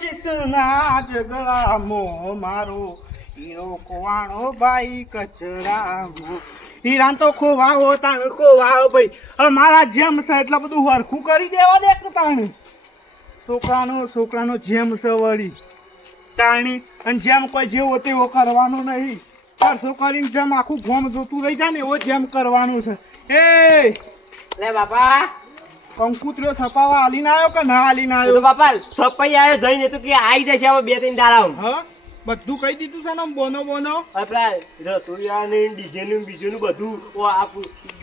25 જગડામાં મારો હીરો કોવાણો બાઈ કચરામાં. હીરાન તો ખોવાવો તાણ ખોવાવો ભાઈ. હવે મારા જેમ છે એટલે બધું હરખું કરી દેવા દે કે તાણ. છોકરાનો જેમ છે વળી તાણી. અને જેમ કોઈ જેવો તેવો કરવાનો નહીં. ખર્ચો કરીને જેમ આખું ગોમ જોતું રહી જાય ને એવો જેમ કરવાનું છે. એ લે બાપા કંકુતરીઓ છપાવા હાલીને આવ્યો કે ના હાલીને તો આવ્યો? બાપા સપાઈ આવ્યો જઈને તો કે આવી જશે હવે 2-3 દાડા. હા બધું કહી દીધું છે ને બોનો બોનો. આપડા રસોઈયા ને ડીજે નું બીજું નું બધું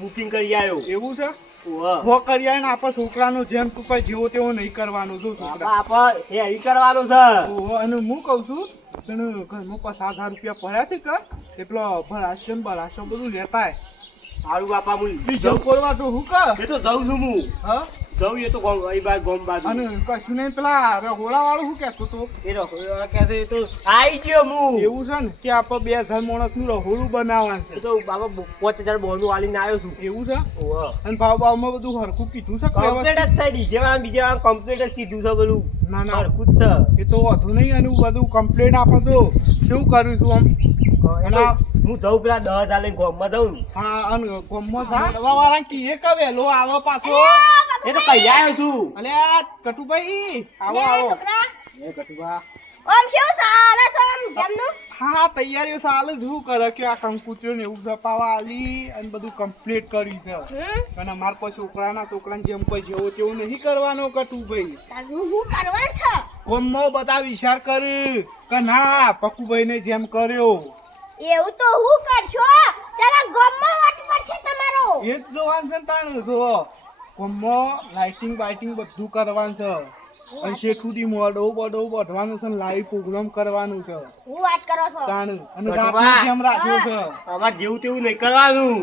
બુકિંગ કરી આવ્યો. એવું છે ઓહો. હો કરી આવીને આપણે છોકરાનો જેમ તું કોઈ જેવો તેવો નહીં કરવાનું. શું છોકરા બાપા એ અહીં કરવાનું છે. ઓહો. અને હું કહું છું તને ઘરમાં 50,000 રૂપિયા પડ્યા છે કે એટલો ભરાશો ને બરાશો બધું લેતા સારું બાપા હું બીજો ફોરવા તો હું કર. એ તો જાઉં છું હું. હા જાઉં એ તો ગોમ બાજુ. અને કશું નહીં પેલા રહોડા વાળું શું કહેતો તો? એ રસોઈયા કહે છે એ તો આવી ગયો હું. એવું છે ને કે આપણે 2000 માણસનું રહોડું બનાવવાનું એ છે. તો બાપા 5000 બોનું વાલીને આવ્યો છું. એવું છે ઓહો. અને ભાવમાં બધું હરખું કીધું છે કે કમ્પ્લીટ જ થઈ ડીજે વાળા બીજા વાળા કમ્પ્લીટ જ કીધું છે બધું. ના ના હરખું જ છે. એ તો વધુ નહીં. અને બધું કમ્પ્લેટ આપો તો શું કરું છું આમ. અને હું જાઉં પેલા 10,000 લઈને ગોમમાં જાઉં ને. હા અને ગોમમાં વાળા કીએ કે વેલો આવો પાછો. એ તો કહી આવ્યો છું. અલે આ કટુભાઈ આવો આવો. એ કટુભા ઓમ શું સાલે છો આમ જમનું? હા તૈયારીઓ સાલે જ શું કરે કે આ કંકુત્રીઓ ને એવું છપાવા આલી અને બધું કમ્પ્લીટ કર્યું છે. અને અમાર કોઈ છોકરાને જેમ કોઈ જેવો તેવું નહીં કરવાનો કટુભાઈ. તારું હું કરવાનું છે? ગોમમાં બધા વિચાર કર કે ના પકુભાઈ ને જેમ કર્યો એવું તો હું કરશો? તારા ગામમાં વટ પડશે તમારો. એ જ જોવાનું છે ને તાણ. જો ગોમમાં લાઇટિંગ બાઇટિંગ બધું કરવાનું છે. અને શેઠુંથી મોડો બધવાનું છે ને લાઈવ પ્રોગ્રામ કરવાનું છે હું વાત કરો છો? તાણ. અને રાતની જેમ રાખ્યો છે. અમારે જેવું તેવું નહીં કરવાનું.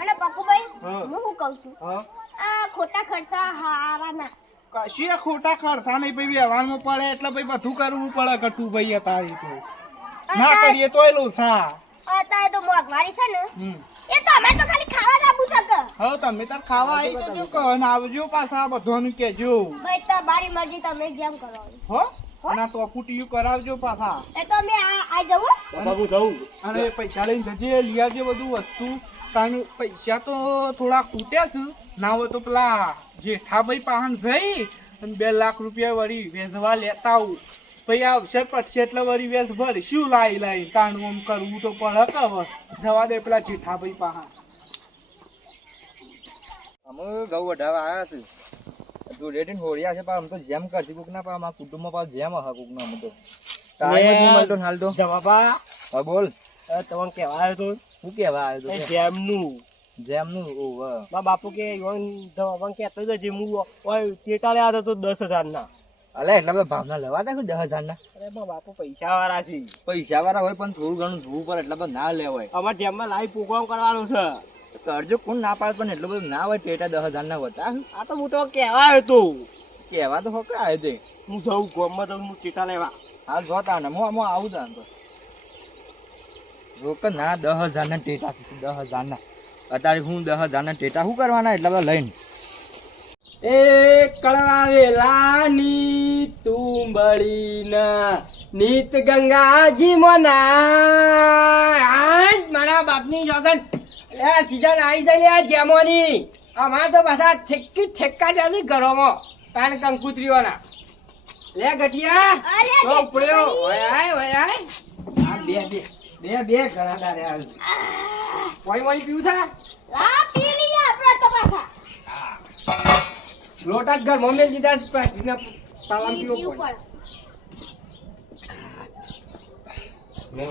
અને પકુભાઈ હા. હું શું કહું છું? હા આ ખોટા ખર્ચા હારા ના. કશી ખોટા ખર્ચા નહીં ભાઈ. વ્યવહારમાં પડે એટલે ભાઈ બધું કરવું પડે કટુભાઈ તારી તો. ના કરીએ તોય લોસા. અત્યારે તો મોંઘવારી છે ને હમ એ તો અમે તો ખાલી ખાવા જ આપું છે કે હવે તમે તાર ખાવા આવી જજો કહો ને આવજો પાછા બધાનું કહેજો ભાઈ તો મારી મરજી તમે જેમ કરો. હો. અને આ ટોપુટીયું કરાવજો પાછા. એ તો અમે આ જવું. બાપા હું જાઉં. અને પૈસા લઈને જજે લઈ આવજે બધું વસ્તુ. કારણ પૈસા તો થોડા ખૂટ્યા છે. ના હોય તો પેલા જેઠાભાઈ પાહણ જઈ અને 2 લાખ રૂપિયા વળી વેચવા લેતા આવું. પછી આવશે પટશે એટલે વળી વેચ ભરી શું લાઈ તાણું આમ કરવું તો પડે કે હવે જવા દે પેલા જેઠાભાઈ પાહણ. અમે ઘઉં વઢાવા આવ્યા છે. તું રેડીને હોળિયા છે પણ આમ તો જેમ કરતી કોક ના પણ અમારા કુટુંબમાં પાછું જેમ હશે કોક ના અમે તો ટાઈમ જ નહીં મળતો ને હાલ તો. જા બાપા હા બોલ તમને કહેવા આવ્યો તો શું કહેવા આવ્યો તો? જેમનું જેમનું ઓહ મારા બાપુ કે દવા કહેતો હતો જે હું ટેટાલે આવ્યો તો 10,000 ના. અલે એટલા બધા ભાવના લેવા દે 10,000 ના. અરે મારા બાપુ પૈસા વાળા છે. પૈસા વાળા હોય પણ થોડું ઘણું જોવું પડે. એટલા બધા ના લેવાય. અમારે જેમમાં લાઈવ પ્રોગ્રામ કરવાનો છે. કરજો કોણ ના પાડે પણ એટલું બધું ના હોય. ટેટા 10,000 ના હોતા. આ તો હું તો કહેવા આવ્યો તો. કહેવા તો હોકે આવ્યો તે. હું જાઉં ગોમમાં જાઉં હું ટેટા લેવા. હાલ જોતા ને હું આવું તા તો રોક ના 10,000 ના ટેટા 10,000 ના. અત્યારે હું 10,000 ના ટેટા શું કરવાના એટલા બધા લઈને? એ કળવા વેલાની તુંબડીના નીત ગંગાજી મના આજ મારા બાપની જોગન એ સીઝન આવી જાય આ જેમોની અમાર તો પાછા ઠેક્કા જાલી ઘરોમાં કાન કંકુતરીઓના લે ગઠિયા તો ઉપડ્યો ઓય આય આ બે ઘણા રે આવ કોઈ પીવું થા આ પી લઈએ આપણે તો પાછા. લોટા જ ઘર મમ્મી લીધા પાછીના પાલન પીવો પીવું પડે. પડે.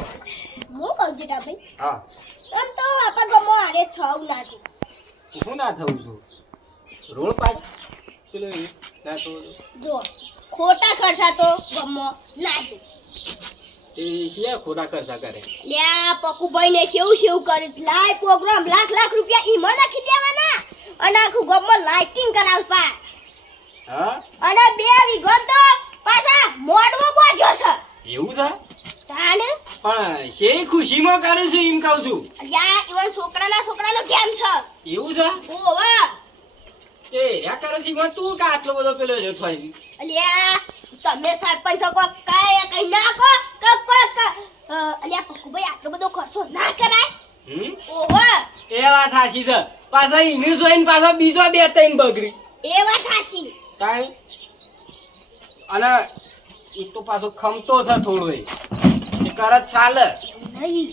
હું કહું છું ભાઈ હા એમ તો આપણા ગામમાં આરે થવું ના છે. શું ના થવું છું રોડ પાસ પેલો એ ના તો જો ખોટા ખર્ચા તો ગામમાં ના છે. એ શિયા ખોટા ખર્ચા કરે. લ્યા પકુભાઈ ને સેવ કરીશ લાઈવ પ્રોગ્રામ લાખ રૂપિયા ઈમાં નાખી દેવાના અને આખું ગામમાં લાઇટિંગ કરાવવા. હા અને 2 વીઘો તો પાછા મોડવો બાજ્યો છે. એવું છે તાને પણ શેરી ખુશીમાં કરે છે એમ કહું છું. યા ઈવન છોકરાનો કેમ છે? એવું છે ઓવા એ યા કરે છે એમાં તું કે આટલો બધો પેલો જો થઈ અલ્યા તમે સરપંચ છો કોક કાય કઈ ના કો કોક અલ્યા પક્કુભાઈ આટલો બધો ખર્ચો ના કરાય. ઓહો એ વાત સાચી છે. પાછા ઈનું જોઈને પાછો બીજો 2-3 બગડી. એ વાત સાચી. કાંઈ અને એ તો પાછો ખમતો છે થોડો એ કરત ચાલે. નહીં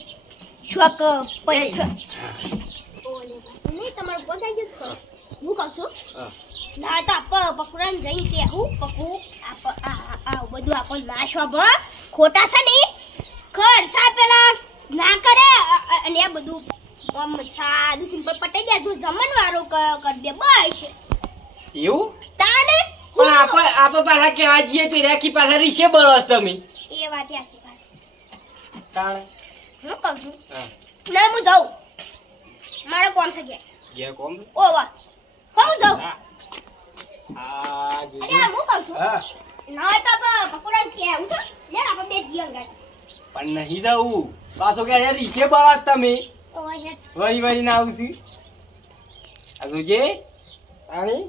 શોક પૈસા ઓલે નહીં તમારું બોલાઈ ગયું છે. હું કહું છું ના તો આપ પકડાને જઈને કે હું પકુ આ બધું આપણ ના શોભ ખોટા છે ને ખર્ચા પેલા ના કરે અને આ બધું આમ સાદું સિમ્પલ પટાઈ જાય જો જમણવાળું કરી દે બસ એવું તાને પણ આપણે પાછા કહેવા જઈએ તો રેખી પાછા રીશે બળસ તમે. એ વાત આશી વાત તાણે હું કહું છું હા ના હું જાઉં મારો કોણ છે ઘેર કોમ ઓ વાહ હું જાઉં આ જે અરે હું કહું છું હા ના તો પકોડા કે હું તો યાર આપણે બે જીવન ગાડી પણ નહીં જવું પાછો કે યાર રીશે બળસ તમે ઓ યાર વળી ના આવશી. આ જોજે તાણી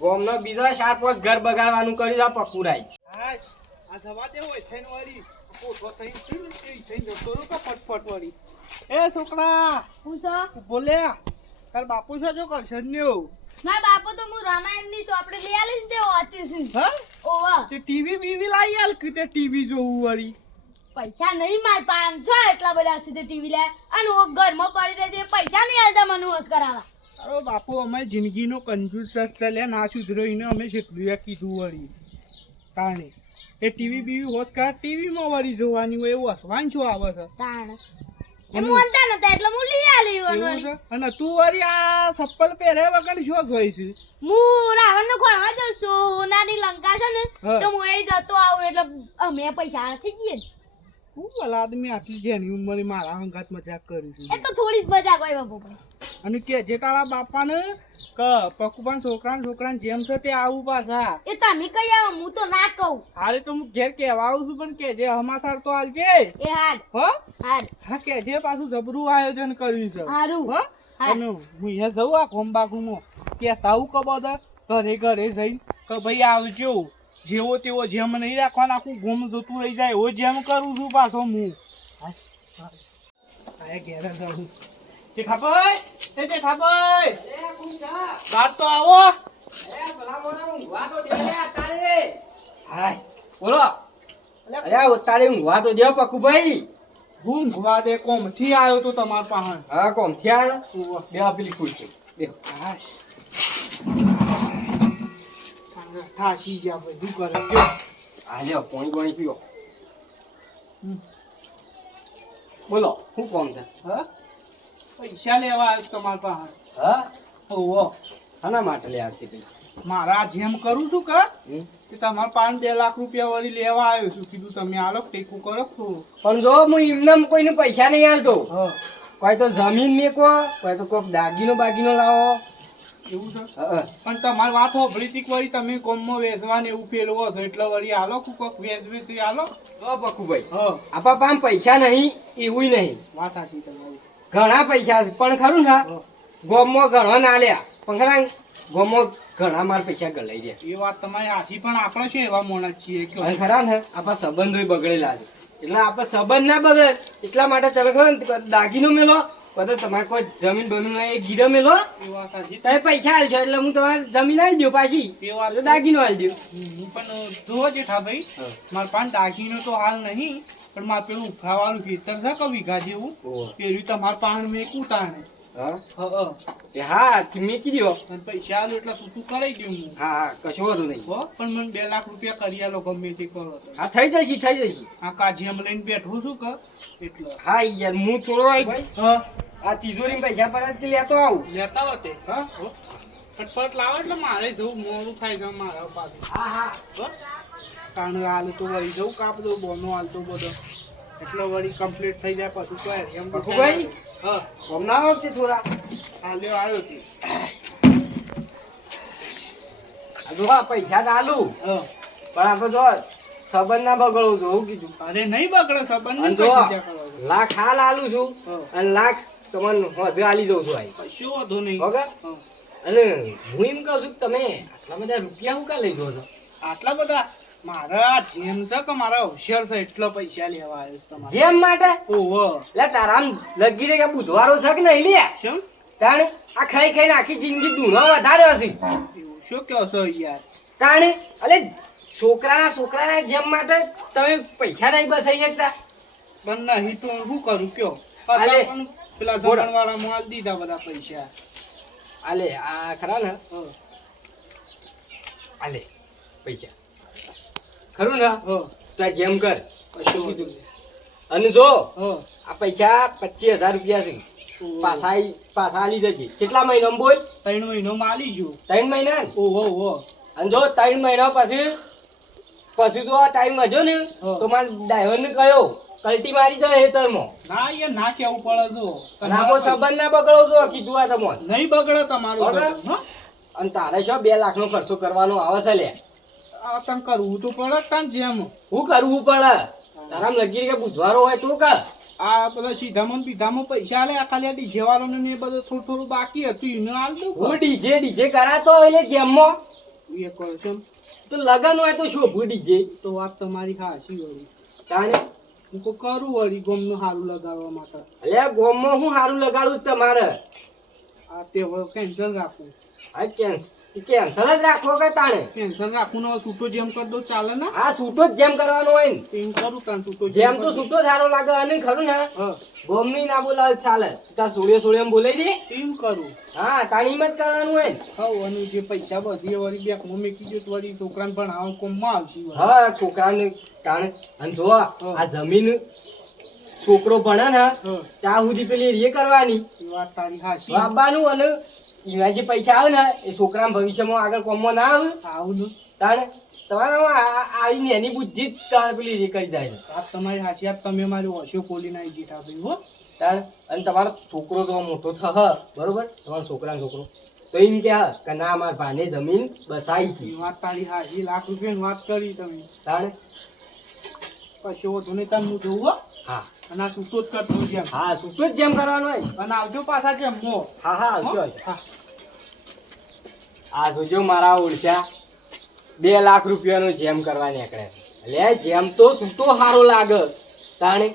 ગોમનો બીજો 4-5 ઘર બગાડવાનું કર્યું આ પકુરાઈ. હાશ આ જવા દે હોય થઈને વળી પોટો થઈને છે ને એ થઈને જતો રહો કે ફટફટ વળી. એ છોકરા હું છો બોલે તાર બાપુ છો જો કરશે ને એવું. ના બાપુ તો હું રામાયણ ની તો આપણે લઈ આલી ને વાંચી છે. હા ઓવા તે ટીવી બીવી લાવી આલ કે તે ટીવી જોવું વળી. પૈસા નહીં માર 500 એટલા બધા છે તે ટીવી લે અને ઓ ઘરમાં પડી રહે છે પૈસા નહીં આલતા મને હોશ કરાવા. અરે બાપુ અમે જિંદગીનો કંજૂસ રસ્તા લે ના સુધરીને અમે શીખવ્યું કીધું વળી કારણે એ ટીવી બીવી હોત કા ટીવીમાં વળી જોવાની હોય એવું હસવાન શું આવે છે. તાણ એમ મોનતા નતા એટલે હું લઈ આલી એવું વળી. છે અને તું વળી આ ચપ્પલ પહેરે વગર શું જોઈ છે. હું રાવણ નો ખોરવા જઉં છું સોનાની લંકા છે ને હા. તો હું એ જતો આવું એટલે અમે પૈસા થઈ જઈએ ને. હું ભલા આદમી આટલી જેની ઉંમરે મારા હંગાત મજાક કરી છે. એ તો થોડી જ મજા કોઈ બાપુ અને કે જે તારા બાપાને કે પકુબાન છોકરાને જેમ છે તે આવું પાછા. એ તમે કઈ આવો હું તો ના કહું. હારે તો હું ઘેર કહેવા આવું છું પણ કે જે હમાસાર તો હાલજે એ હાર હો હાર હા કે જે પાછું જબરું આયોજન કર્યું છે હારું હો અને હું અહીંયા જઉં આ ખોંબાકુમાં કહેતા આવું કે બધા ઘરે જઈને કે ભાઈ આવજો જેવો તેવો જેમ નહીં રાખવાના આખું ગોમ જોતું રહી જાય એવો જેમ કરું છું પાછો હું આ ઘેરે જવું જેઠાભાઈ એ જેઠાભાઈ બાદ તો આવો હાય બોલો અરે તારે ઊંઘવા તો દે પકુભાઈ. ઊંઘવા દે કોમથી આવ્યો તો તમાર પાસે હા કોમ થયા બે પેલી ખુરશી બે. હાશ થાશી ગયા ભાઈ શું કરે કયો આ લ્યો પાણી પીવો. બોલો શું કોમ છે? હા પૈસા લેવા આવ્યો તમાર પાસે હા ઓહો આના માટે લે આવતી પેલી મારા જેમ કરું છું કે તમારા પાંચ 2 લાખ રૂપિયા વળી લેવા આવ્યો છું કીધું તમે આલો ટેકું કરો થોડું. પણ જો હું એમને કોઈને પૈસા નહીં આલતો. હા કોઈ તો જમીન મેકો કોઈ તો કોઈક બાગીનો લાવો. એવું છે હા પણ તમારી વાત હોભળી હતી કે વળી તમે કોમમાં વેચવાને એવું ફેરવો છો એટલે વળી આલો કોક વેચવી આલો. તો પકુભાઈ હા આપણા પાસે પૈસા નહીં એવું નહીં વાત સાચી તમારી. ઘણા પૈસા છે પણ ખરું ને ગોમમાં ઘણા ના લ્યા પણ ખરા ગોમમાં ઘણા માર પૈસા ગલાઈ ગયા. એ વાત તમારી સાચી પણ આપણે શું એવા મોણા છીએ કે અને ખરા ને આપણા સંબંધો બગડેલા છે એટલે આપણે સંબંધ ના બગડે એટલા માટે તમે ખરો ને દાગીનો મેલો બધો તમારે કોઈ જમીન બમીન એ ગીરો મેલો એ વાત સાચી. તમે પૈસા આલશો એટલે હું તમારે જમીન આવી દઉં પાછી એ વાત એટલે દાગીનો આલી દઉં. હું પણ જુઓ જેઠાભાઈ મારા પાસે દાગીનો તો હાલ નહીં પણ મારે પેલું ઉફાવાળું ખેતર છે કે વીઘા જેવું પેલું તમારા પાસે મેં કૂતાને હા મેકી દો. પૈસા આલું એટલે શું કરાઈ દઉં હું. હા કશું વાંધો નહીં. હો પણ મને 2 લાખ રૂપિયા કરી આલો ગમે તે કરો તો. હા થઈ જશે. આ કાજીમ લઈને બેઠું છું કે એટલે હા યાર હું થોડો હા આ તિજોરી પૈસા પર લેતો આવું. લેતા હો તે હા હો. ફટફટ લાવો એટલે મારે જવું મોડું થાય છે મારા પાસે હા હો કારણ હાલ તો વળી જવું કાપ દઉં બોનો હાલતો બધો એટલે વળી કમ્પ્લીટ થઈ જાય પછી તો એમ પકુભાઈ? હા કોમ ના આવતી થોડા હાલ્યો આવ્યો તે જો આ પૈસા ના આલું હા પણ આપણે જો સંબંધ ના બગડવું છું એવું કીધું. અરે નહીં બગડે સંબંધ અને નહીં જો પછી ત્યાં કરવા દો. લાખ હાલ આલું છું હા. અને લાખ તમને હજુ આલી દઉં છું આઈ કશો વાંધો નહીં વગર? હા. અને હું એમ કહું છું કે તમે આટલા બધા રૂપિયા હું કા લઈ જો છો? આટલા બધા મારા જેમ છે કે મારા હોશિયાર છે એટલા પૈસા લેવા આવ્યો છું તમારે. જેમ માટે ઓહો એટલે તારા આમ લગી રે કે બુધવારો છે કે નહીં લે શું તાણે આ ખાઈ ખાઈને આખી જિંદગી દૂનો વધારે હશે એવું શું કહો છો યાર? તાણે અલે છોકરાના જેમ માટે તમે પૈસા નહીં બસાઈ શકતા પણ નહીં તો શું કરું કયો? અલે, અત્યારે પણ પેલા બોલો. જમણવાળા માલ દીધા બધા પૈસા. આલે આ ખરા ને હં, આલે પૈસા ખરું ને હં, તો આ જેમ કર કશું વાંધો નહીં. અને જો હં, આ પૈસા 25,000 રૂપિયા છે પાછા આલી જજે કેટલા મહિના બોલ 3 મહિનો માલી ગયો. 3 મહિના ને? ઓહો ઓહો અને જો 3 મહિના પછી જો આ ટાઈમ વધ્યો ને હા. તો મારે ડ્રાઈવર ને કયો કલ્ટી મારી જાય હેતરમાં ના યાર ના કેવું પડે જો. અને આખો સંબંધ ના બગડો છો કીધું આ તમને નહીં બગડે તમારું બગડે? બધું, હં? અને તારે શું 2 લાખનો ખર્ચો કરવાનો આવે છે લે આ તને કરવું તો પડે જ તાન જેમ. શું કરવું પડે તારામ લગી કે બુધવારો હોય તો કર આ બધા સીધામાં ને બીધામાં પૈસા લે, આ ખાલી આ ડીજે વાળાને ને એ બધું થોડું થોડું બાકી હતું એને હાલ દઉં હું ડીજે કરાતો હોય એટલે જેમમાં એ કરો છો તો લગન હોય તો શોભું ડીજે તો વાત તમારી હાચી વળી. તાણે હું તો કરું વળી ગમનું સારું લગાડવા માટે. અલે ગોમમાં હું સારું લગાડું જ તમારે આ તહેવાર કેન્સલ રાખું. આ કેન્સલ જ રાખો કે તાણે કેન્સલ રાખું ને છૂટો જેમ કરી દો ચાલે ને? આ છૂટો જ જેમ કરવાનો હોય ને એમ કરું તાન છૂટો જેમ તો કરી દો. છૂટો સારો લાગે અને ખરું ને હા ગોમની ના બોલાવે તો ચાલે તાર સોળિયો બોલાઈ દે એમ કરું. હા તાણી એમ જ કરવાનું હોય ને હા અને જે પૈસા બધી વળી બેંકમાં મેકી દો તો વળી છોકરાને ભણાવવા કોમમાં આવશે વળી. હા છોકરાને તાણે અને જો આ જમીન છોકરો ભણે ને હા ત્યાં સુધી પેલી રે કરવાની એ વાત તારી હાચી. વાપવાનું અને એના જે પૈસા આવે ને એ છોકરાના ભવિષ્યમાં આગળ કોમમાં ના આવે આવું ને તાણે તમારામાં આવીને એની બુદ્ધિ જ તારે પેલી રે કરી જાય વાત તમારી હાચી. આ તમે મારી ઓછો ખોલીને આવી જીઠા ભાઈ હો. તાણે અને તમારો છોકરો તો મોટો થહ બરોબર તમારો છોકરાનો છોકરો તો એમ કે ના મારા ભાને જમીન બસાઈ એ હતી વાત તારી હાચી. લાખ રૂપિયાની વાત કરી તમે. તાણે કશો વધુ નહીં તાન હું જોઉં હો. હા અને આ છૂટો જ કરતો જેમ. હા છૂટો જ જેમ કરવાનું હોય અને આવજો પાછા જેમ મો. હા હા આવજો આવજો. હા આ જોજો મારા ઓળખ્યા 2 લાખ રૂપિયાનો જેમ કરવા નીકળે એટલે જેમ તો છૂટો સારો લાગે તાણે